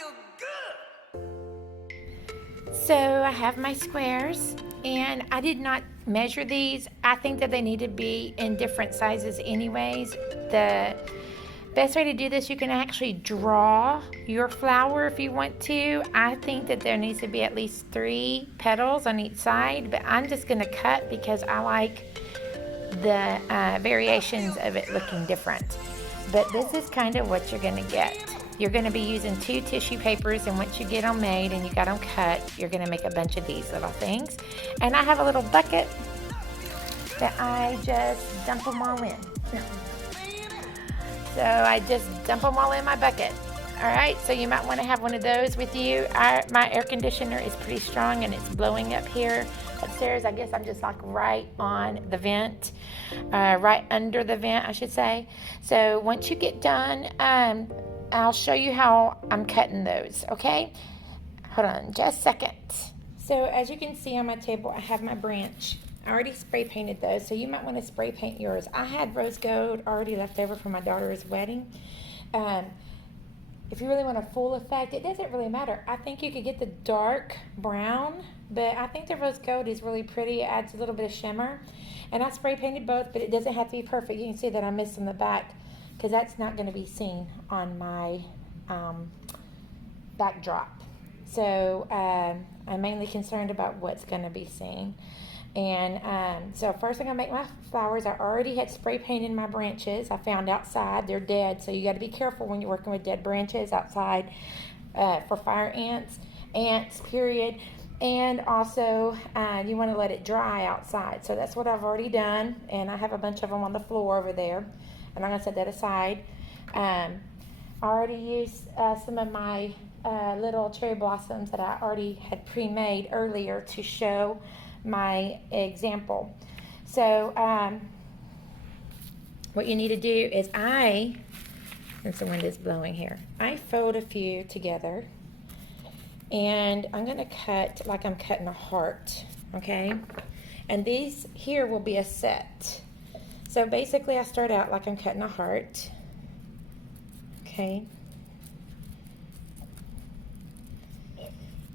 feel good. So I have my squares, and I did not measure these. I think that they need to be in different sizes anyways. The best way to do this, you can actually draw your flower if you want to. I think that there needs to be at least 3 petals on each side, but I'm just going to cut because I like the variations of it looking different. But this is kind of what you're going to get. You're going to be using 2 tissue papers, and once you get them made and you got them cut, you're going to make a bunch of these little things. And I have a little bucket that I just dump them all in. So I just dump them all in my bucket. All right, so you might want to have one of those with you. My air conditioner is pretty strong and it's blowing up here upstairs. I guess I'm just like right on the vent, right under the vent, I should say. So once you get done, I'll show you how I'm cutting those, okay? Hold on just a second. So as you can see on my table, I have my branch. I already spray painted those, so you might want to spray paint yours. I had rose gold already left over from my daughter's wedding. If you really want a full effect, it doesn't really matter. I think you could get the dark brown, but I think the rose gold is really pretty. It adds a little bit of shimmer. And I spray painted both, but it doesn't have to be perfect. You can see that I missed on the back because that's not going to be seen on my backdrop. So I'm mainly concerned about what's going to be seen. And so first I'm going to make my flowers. I already had spray painted my branches. I found outside. They're dead, so you got to be careful when you're working with dead branches outside for fire ants, period. And also you want to let it dry outside. So that's what I've already done. And I have a bunch of them on the floor over there. And I'm going to set that aside. I already used some of my little cherry blossoms that I already had pre-made earlier to show my example. So what you need to do is since the wind is blowing here, I fold a few together and I'm going to cut like I'm cutting a heart, okay? And these here will be a set. So basically I start out like I'm cutting a heart, okay?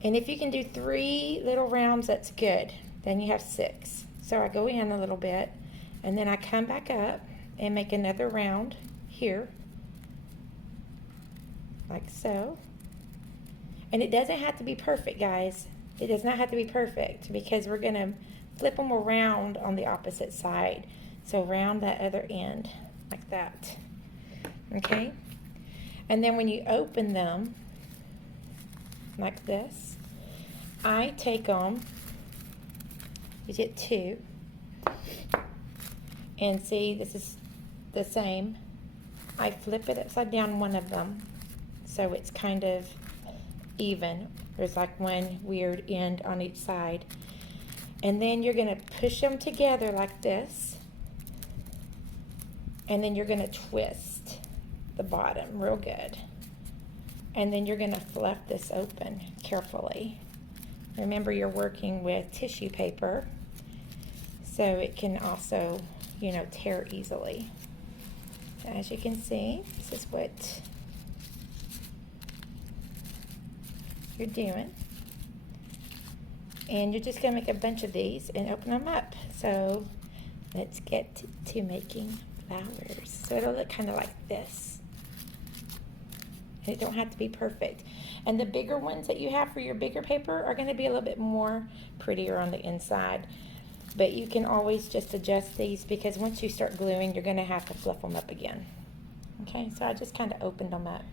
And if you can do 3 little rounds, that's good. Then you have 6. So I go in a little bit, and then I come back up and make another round here, like so. And it doesn't have to be perfect, guys. It does not have to be perfect because we're gonna flip them around on the opposite side. So round that other end, like that, okay? And then when you open them, like this, I take them, you get 2, and see this is the same. I flip it upside down one of them so it's kind of even. There's like one weird end on each side. And then you're going to push them together like this, and then you're going to twist the bottom real good. And then you're going to fluff this open carefully. Remember, you're working with tissue paper, so it can also, tear easily. So as you can see, this is what you're doing. And you're just going to make a bunch of these and open them up. So let's get to making flowers. So it'll look kind of like this. It don't have to be perfect. And the bigger ones that you have for your bigger paper are going to be a little bit more prettier on the inside. But you can always just adjust these because once you start gluing, you're going to have to fluff them up again. Okay, so I just kind of opened them up.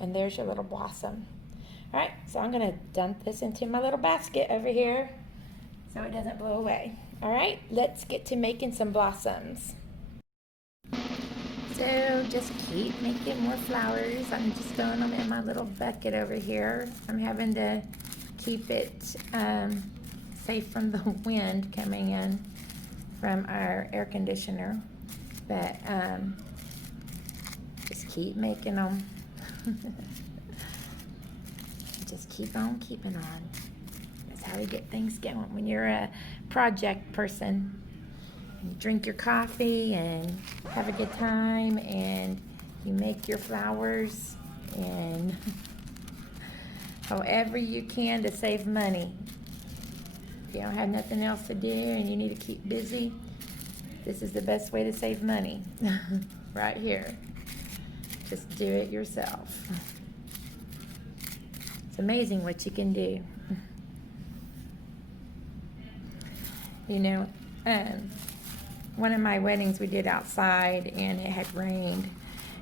And there's your little blossom. All right, so I'm going to dump this into my little basket over here so it doesn't blow away. All right, let's get to making some blossoms. So just keep making more flowers. I'm just throwing them in my little bucket over here. I'm having to keep it safe from the wind coming in from our air conditioner. But just keep making them. Just keep on keeping on. That's how we get things going when you're a project person. You drink your coffee and have a good time, and you make your flowers, and however you can to save money. If you don't have nothing else to do and you need to keep busy, this is the best way to save money. Right here. Just do it yourself. It's amazing what you can do. You know, one of my weddings we did outside and it had rained.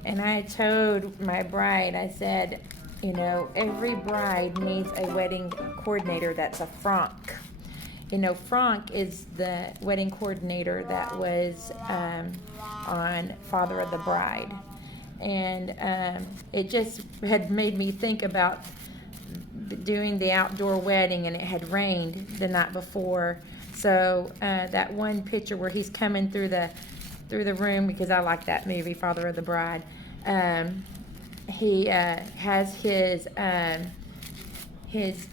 And I told my bride, I said, you know, every bride needs a wedding coordinator that's a Franck. You know, Franck is the wedding coordinator that was on Father of the Bride. And it just had made me think about doing the outdoor wedding, and it had rained the night before. So that one picture where he's coming through the room, because I like that movie, Father of the Bride. He has his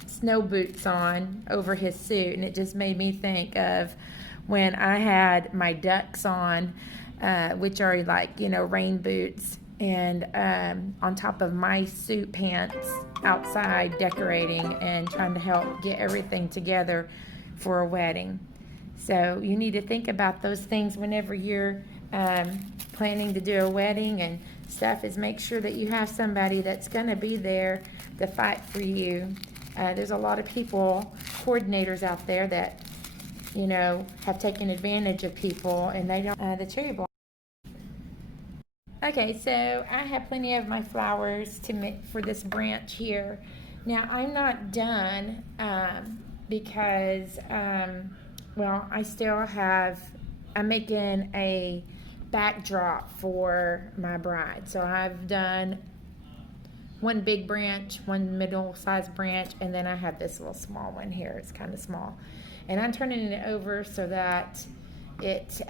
snow boots on over his suit, and it just made me think of when I had my ducks on, which are like, you know, rain boots, and on top of my suit pants outside decorating and trying to help get everything together for a wedding. So you need to think about those things whenever you're planning to do a wedding and stuff, is make sure that you have somebody that's going to be there to fight for you. There's a lot of people, coordinators out there that, you know, have taken advantage of people, and they don't, the cherry blossom. Okay, so I have plenty of my flowers to make for this branch here. Now, I'm not done because, well, I still have, I'm making a backdrop for my bride. So I've done one big branch, one middle-sized branch, and then I have this little small one here. It's kind of small. And I'm turning it over so that it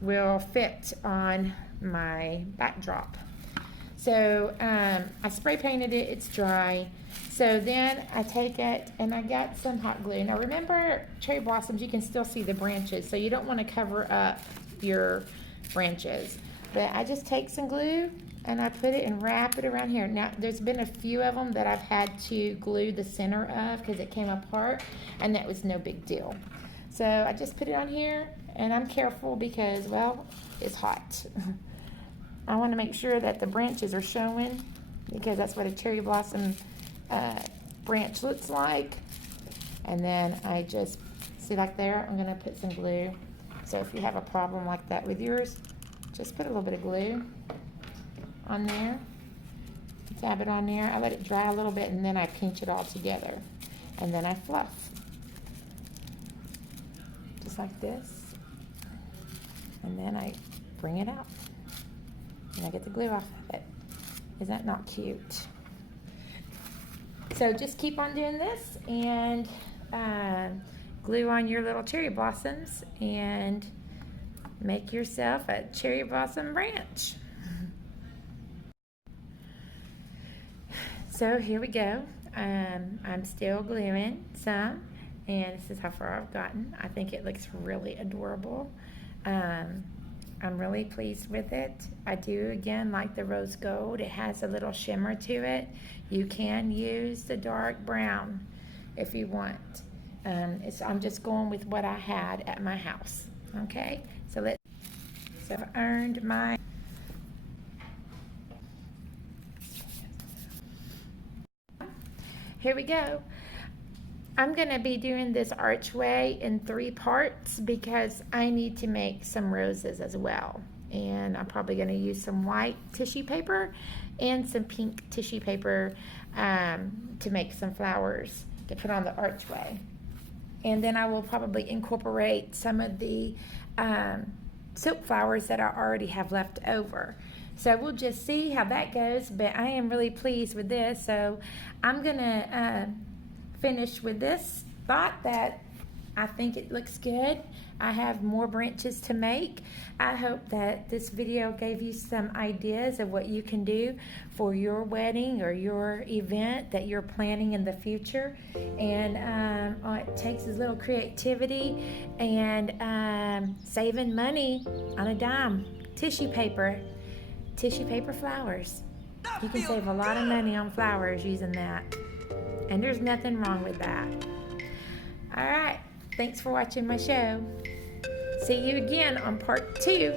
will fit on my backdrop. So I spray painted it, it's dry. So then I take it and I got some hot glue. Now remember, cherry blossoms, you can still see the branches, so you don't want to cover up your branches. But I just take some glue and I put it and wrap it around here. Now there's been a few of them that I've had to glue the center of because it came apart, and that was no big deal. So I just put it on here, and I'm careful because, well, it's hot. I want to make sure that the branches are showing, because that's what a cherry blossom branch looks like. And then I just, see like there, I'm going to put some glue. So if you have a problem like that with yours, just put a little bit of glue on there. Dab it on there. I let it dry a little bit, and then I pinch it all together. And then I fluff. Just like this. And then I bring it out. And I get the glue off of it. Is that not cute? So just keep on doing this and glue on your little cherry blossoms and make yourself a cherry blossom branch. So here we go. I'm still gluing some, and this is how far I've gotten. I think it looks really adorable. I'm really pleased with it. I do, again, like the rose gold. It has a little shimmer to it. You can use the dark brown if you want. I'm just going with what I had at my house. Okay, so I've earned my. Here we go. I'm going to be doing this archway in 3 parts because I need to make some roses as well. And I'm probably going to use some white tissue paper and some pink tissue paper to make some flowers to put on the archway. And then I will probably incorporate some of the silk flowers that I already have left over. So we'll just see how that goes, but I am really pleased with this. So I'm going to finish with this thought that I think it looks good. I have more branches to make. I hope that this video gave you some ideas of what you can do for your wedding or your event that you're planning in the future. And all it takes is a little creativity and saving money on a dime. Tissue paper flowers. You can save a lot of money on flowers using that. And there's nothing wrong with that. All right. Thanks for watching my show. See you again on part 2.